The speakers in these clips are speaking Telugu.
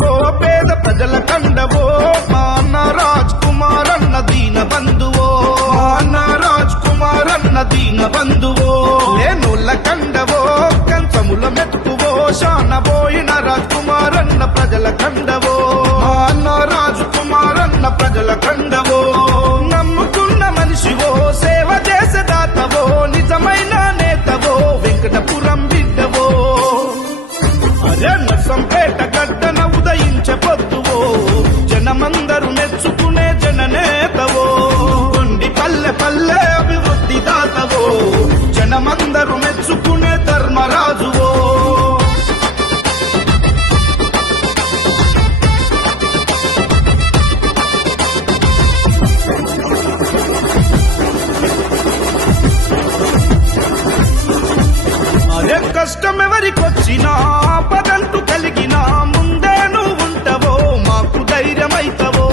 గుండెవో పేద ప్రజల కండవో మా అన్న రాజ్ కుమార్ అన్న దీన బంధువో మా అన్న రాజ్ కుమార్ అన్న దీన బంధువో లేనోళ్ళ కండవో కంచముల మెతుకువో శానబోయిన రాజ్ కుమార్ అన్న ప్రజల కండవో మా అన్న రాజ్ కుమార్ అన్న ప్రజల కండవో నమ్ముకున్న మనిషివో సేవ చేసే దాతవో నిజమైన నేతవో వెంకటపురం బిడ్డవో అరే నర్సంపేట గడ్డన ఉదయించే పొద్దువో జనమందరూ మెచ్చుకునే జననేతవో కొండి పల్లె పల్లె అభివృద్ధి దాతవో జనమందరూ మెచ్చుకునే ధర్మరాజువో అరే కష్టం ఎవరికొచ్చినా పదంటూ కలిగినా ముందే నువ్వు ఉంటావో మాకు ధైర్యమైతవో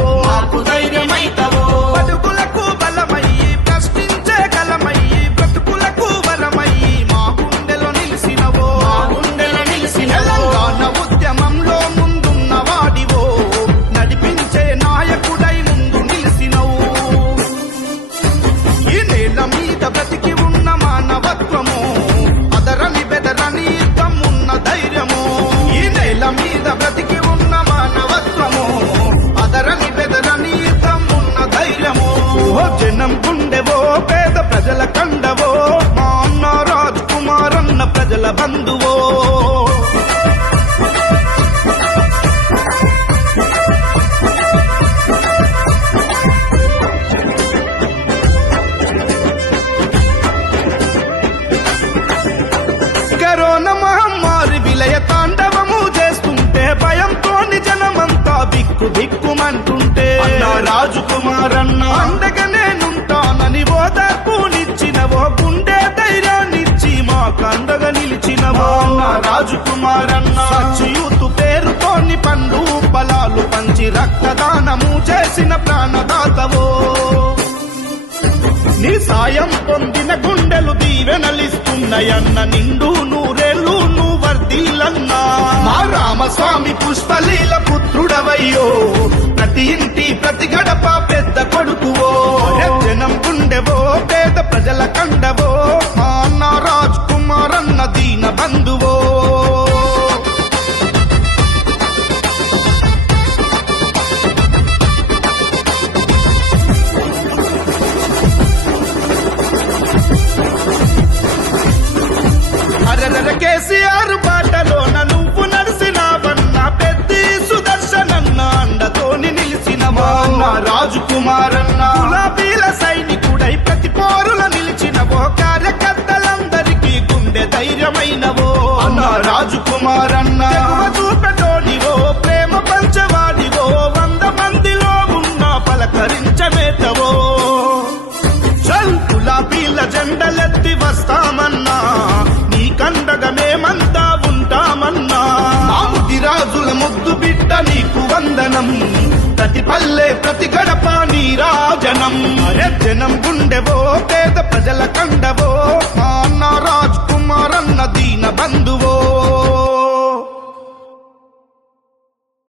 బతుకులకు బలమయ్యి ప్రశ్నించే కలమయ్యి బ్రతుకులకు వరమయ్యి మా గుండెలో నిలిసినవో తెలంగాణ ఉద్యమంలో ముందున్న వాడివో నడిపించే నాయకుడై ముందు నిలిసినవు ఈ నేల మీద బ్రతికి ఉన్న మానవత్వము అదరని బెదరని దమ్మున్న ధైర్యము ఈ నేల మీద బ్రతికి ఉన్న మానవత్వము అదరని బెదరని దమ్మున్న ధైర్యము ఓ జనం గుండెవో పేద ప్రజల కండవో మా అన్న రాజ్ కుమార్ అన్న ప్రజల బంధువో కరోనా మహమ్మారి విలయ తాండవము చేస్తుంటే భయంతోని జనమంతా బిక్కు బిక్కుమంటుంటే అన్న రాజు కుమార్ అన్న అండగా నేనుంటానని ఓదార్పునిచ్చినవో గుండె ధైర్యాన్నిచ్చి మాకు అండగా నిలిచినవో అన్న రాజు కుమార్ అన్న యూత్ పేరుతోని పండు ఫలాలు పంచి రక్తదానము చేసిన ప్రాణదాతవో నీ సాయం పొందిన గుండెలు దీవెనలిస్తున్నాయన్న నిండు నూరేళ్ళు నువ్వు వర్ధిల్లన్నా మా రామస్వామి పుష్పలీల పుత్రుడవయ్యో ప్రతి ఇంటి ప్రతి గడప పెద్ద కొడుకువో జనం గుండెవో పేద ప్రజల కండవో మా అన్న రాజ్ కుమార్ అన్న దీన బంధువో కేసీఆర్ బాటలోన నువ్వు నడిసినావన్న పెద్ది సుదర్శనన్న అండతోని నిలిచినవా అన్న రాజు కుమార్ అన్న గులాబీల సైనికుడై ప్రతి పోరుల నిలిచినవో కార్యకర్తలందరికీ గుండె ధైర్యమైనవో అన్న రాజు కుమార్ అన్న చూపెటోడివో ప్రేమ పంచవాడివో 100 మందిలో ఉన్న పలకరించమేతవో చల్ గులాబీల జెండలెత్తి వస్తామన్నా కండగా మేమంతా ఉంటామన్నా మాముది రాజుల ముద్దు బిడ్డ నీకు వందనం ప్రతి పల్లె ప్రతి గడప నీరాజనం అరే జనం గుండెవో పేద ప్రజల కండవో మా అన్న రాజ్ కుమార్ అన్న దీన బంధువో